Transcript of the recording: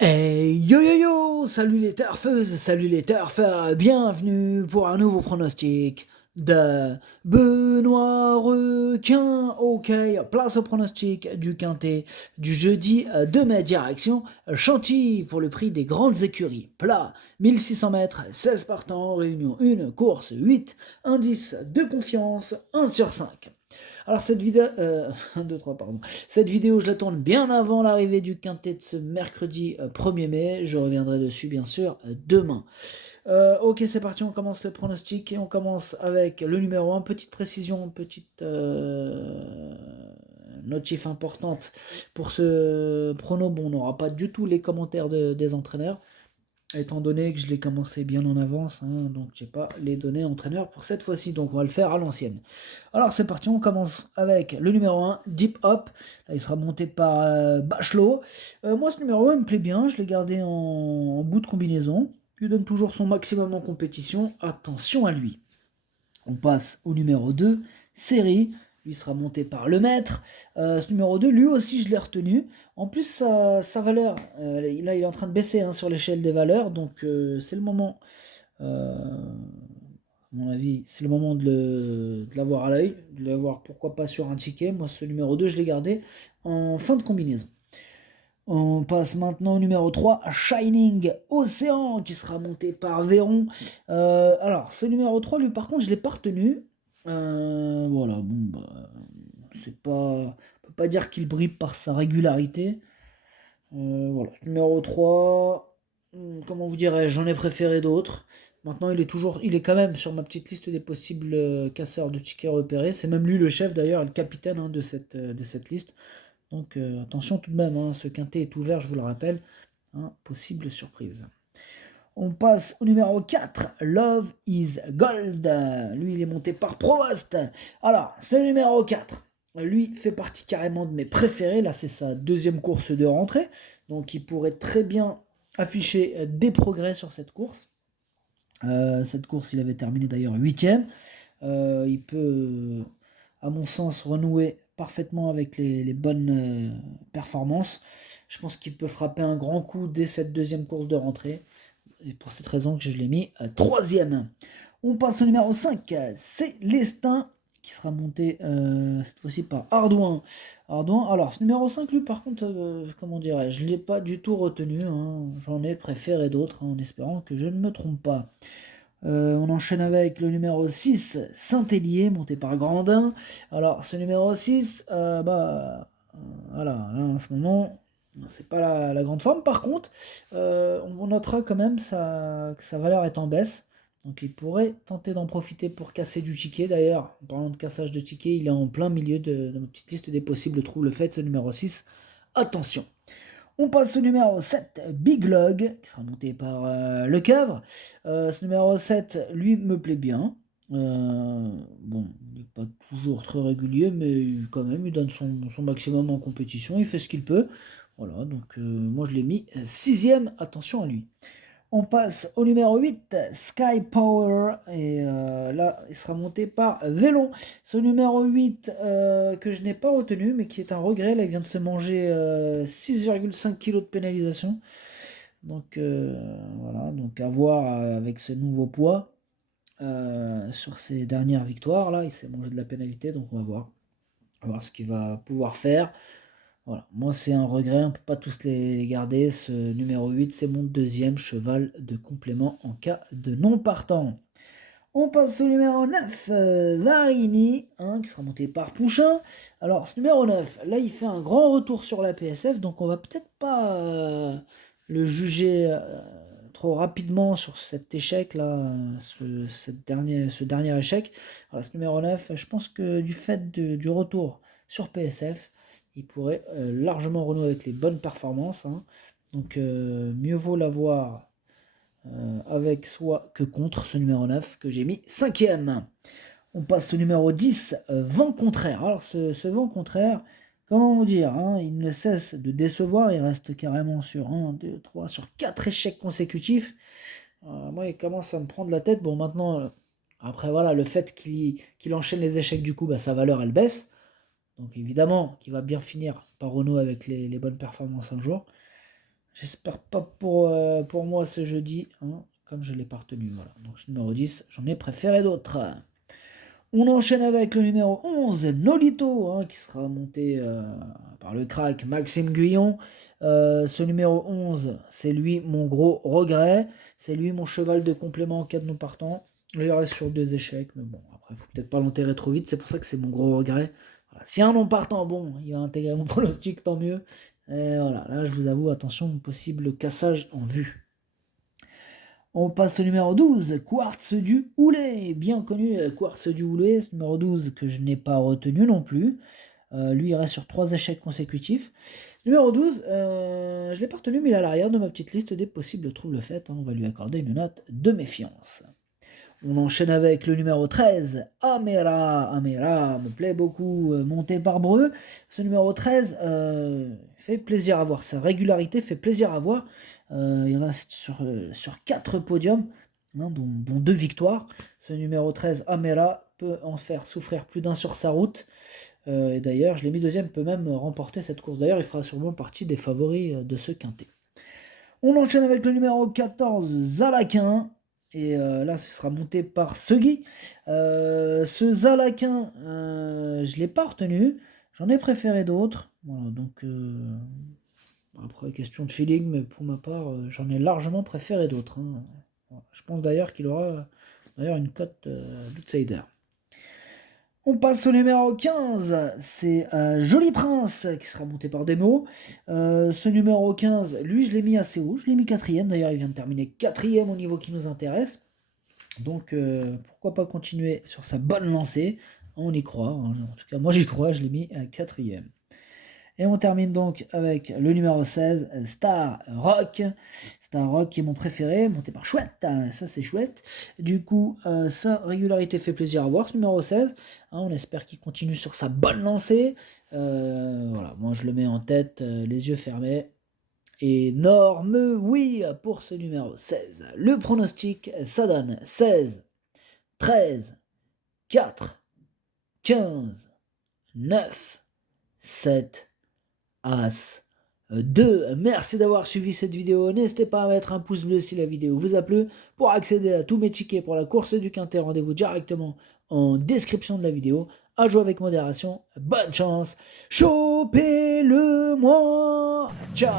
Hey yo yo yo! Salut les turfeuses, salut les turfeurs, bienvenue pour un nouveau pronostic de Benoît Requin. Ok, place au pronostic du quintet du jeudi de mai, direction Chantilly pour le prix des grandes écuries. Plat, 1600 mètres, 16 partants, réunion 1, course 8, indice de confiance 1 sur 5. Alors cette vidéo, 1, 2, 3, pardon. Cette vidéo, je la tourne bien avant l'arrivée du quintet de ce mercredi 1er mai. Je reviendrai dessus, bien sûr, demain. Ok, c'est parti, on commence le pronostic et on commence avec le numéro 1. Petite précision, petite notif importante pour ce prono. Bon, on n'aura pas du tout les commentaires des entraîneurs, étant donné que je l'ai commencé bien en avance, hein, donc j'ai pas les données entraîneurs pour cette fois-ci, donc on va le faire à l'ancienne. Alors c'est parti, on commence avec le numéro 1, Deep Hop. Là, il sera monté par Bachelot. Moi ce numéro 1 me plaît bien, je l'ai gardé en bout de combinaison. Il donne toujours son maximum en compétition, attention à lui. On passe au numéro 2, Série. Lui sera monté par le maître. Ce numéro 2, lui aussi, je l'ai retenu. En plus, sa valeur, là, il est en train de baisser hein, sur l'échelle des valeurs. Donc, c'est le moment, à mon avis, c'est le moment de l'avoir à l'œil. De l'avoir, pourquoi pas, sur un ticket. Moi, ce numéro 2, je l'ai gardé en fin de combinaison. On passe maintenant au numéro 3, Shining Océan, qui sera monté par Véron. Alors, ce numéro 3, lui, par contre, je ne l'ai pas retenu. Voilà, bon, bah, c'est pas. On peut pas dire qu'il brille par sa régularité. Voilà, ce numéro 3, comment vous dirais, j'en ai préféré d'autres. Maintenant, il est quand même sur ma petite liste des possibles casseurs de tickets repérés. C'est même lui le chef d'ailleurs, le capitaine hein, de cette liste. Donc attention tout de même, hein, ce quintet est ouvert, je vous le rappelle. Hein, possible surprise. On passe au numéro 4, Love is Gold. Lui, il est monté par Provost. Alors, ce numéro 4, lui fait partie carrément de mes préférés. Là, c'est sa deuxième course de rentrée. Donc, il pourrait très bien afficher des progrès sur cette course. Cette course, il avait terminé d'ailleurs 8ème. Il peut, à mon sens, renouer parfaitement avec les bonnes performances. Je pense qu'il peut frapper un grand coup dès cette deuxième course de rentrée. C'est pour cette raison que je l'ai mis troisième. On passe au numéro 5, c'est Lestin, qui sera monté cette fois-ci par Ardouin. Ardouin, alors ce numéro 5, lui par contre, comment dirais-je, je ne l'ai pas du tout retenu, hein. J'en ai préféré d'autres, hein, en espérant que je ne me trompe pas. On enchaîne avec le numéro 6, Saint-Hélier, monté par Grandin. Alors, ce numéro 6, voilà, là, en ce moment, c'est pas la grande forme. Par contre, on notera quand même que sa valeur est en baisse. Donc, il pourrait tenter d'en profiter pour casser du ticket. D'ailleurs, en parlant de cassage de ticket, il est en plein milieu de notre petite liste des possibles trous le fait, ce numéro 6. Attention. On passe au numéro 7, Big Log, qui sera monté par Le Cavre. Ce numéro 7, lui, me plaît bien. Bon, il n'est pas toujours très régulier, mais quand même, il donne son maximum en compétition, il fait ce qu'il peut. Voilà, donc moi je l'ai mis sixième, attention à lui. On passe au numéro 8, Sky Power, et là, il sera monté par Vélon. Ce numéro 8 que je n'ai pas retenu, mais qui est un regret, là, il vient de se manger 6,5 kg de pénalisation. Donc voilà, donc à voir avec ce nouveau poids sur ses dernières victoires, là, il s'est mangé de la pénalité, donc on va voir ce qu'il va pouvoir faire. Voilà, moi c'est un regret, on ne peut pas tous les garder. Ce numéro 8, c'est mon deuxième cheval de complément en cas de non partant. On passe au numéro 9, Varini, hein, qui sera monté par Pouchin. Alors ce numéro 9, là il fait un grand retour sur la PSF, donc on va peut-être pas le juger trop rapidement sur cet échec là, ce dernier échec. Alors ce numéro 9, je pense que du fait du retour sur PSF, il pourrait largement renouer avec les bonnes performances, hein. Donc mieux vaut l'avoir avec soi que contre ce numéro 9 que j'ai mis cinquième. On passe au numéro 10, vent contraire. Alors ce vent contraire, comment vous dire, hein, il ne cesse de décevoir, il reste carrément sur 1, 2, 3, sur 4 échecs consécutifs. Moi, il commence à me prendre la tête. Bon, maintenant, après, voilà, le fait qu'il enchaîne les échecs, du coup, bah, sa valeur, elle baisse. Donc, évidemment, qu'il va bien finir par renouer avec les bonnes performances un jour. J'espère pas pour moi ce jeudi, hein, comme je l'ai pas retenu. Voilà. Donc numéro 10, j'en ai préféré d'autres. On enchaîne avec le numéro 11, Nolito, hein, qui sera monté par le crack Maxime Guyon. Ce numéro 11, c'est lui mon gros regret. C'est lui mon cheval de complément en cas de non partant. Il reste sur 2 échecs, mais bon, après, il faut peut-être pas l'enterrer trop vite. C'est pour ça que c'est mon gros regret. Voilà. Si un non partant, bon, il va intégrer mon pronostic, tant mieux. Et voilà, là, je vous avoue, attention, possible cassage en vue. On passe au numéro 12, Quartz du Houlet, bien connu, Quartz du Houlet, ce numéro 12 que je n'ai pas retenu non plus. Lui, il reste sur 3 échecs consécutifs. Numéro 12, je ne l'ai pas retenu, mais il est à l'arrière de ma petite liste des possibles troubles faits. Hein, on va lui accorder une note de méfiance. On enchaîne avec le numéro 13, Amera. Amera me plaît beaucoup, monté par Breu. Ce numéro 13 fait plaisir à voir. Sa régularité fait plaisir à voir. Il reste sur 4 podiums, hein, dont 2 victoires. Ce numéro 13, Amera, peut en faire souffrir plus d'un sur sa route. Et d'ailleurs, je l'ai mis deuxième, peut même remporter cette course. D'ailleurs, il fera sûrement partie des favoris de ce quintet. On enchaîne avec le numéro 14, Zalaquin. Et là, ce sera monté par Segui. Ce Zalaquin, je ne l'ai pas retenu. J'en ai préféré d'autres. Voilà, donc, après, question de feeling, mais pour ma part, j'en ai largement préféré d'autres. Hein. Voilà, je pense d'ailleurs qu'il aura une cote d'outsider. On passe au numéro 15, c'est Joli Prince qui sera monté par Demo. Ce numéro 15, lui je l'ai mis assez haut, je l'ai mis 4ème, d'ailleurs il vient de terminer 4ème au niveau qui nous intéresse. Donc pourquoi pas continuer sur sa bonne lancée, on y croit, hein. En tout cas moi j'y crois, je l'ai mis à 4ème. Et on termine donc avec le numéro 16, Star Rock. Star Rock qui est mon préféré, monté par Chouette, hein, ça c'est chouette. Du coup, sa régularité fait plaisir à voir, ce numéro 16. Hein, on espère qu'il continue sur sa bonne lancée. Voilà, moi je le mets en tête, les yeux fermés. Énorme oui pour ce numéro 16. Le pronostic, ça donne 16, 13, 4, 15, 9, 7, As 2. Merci d'avoir suivi cette vidéo. N'hésitez pas à mettre un pouce bleu si la vidéo vous a plu. Pour accéder à tous mes tickets pour la course du Quintet, rendez-vous directement en description de la vidéo. À jouer avec modération. Bonne chance. Chopez-le moi. Ciao.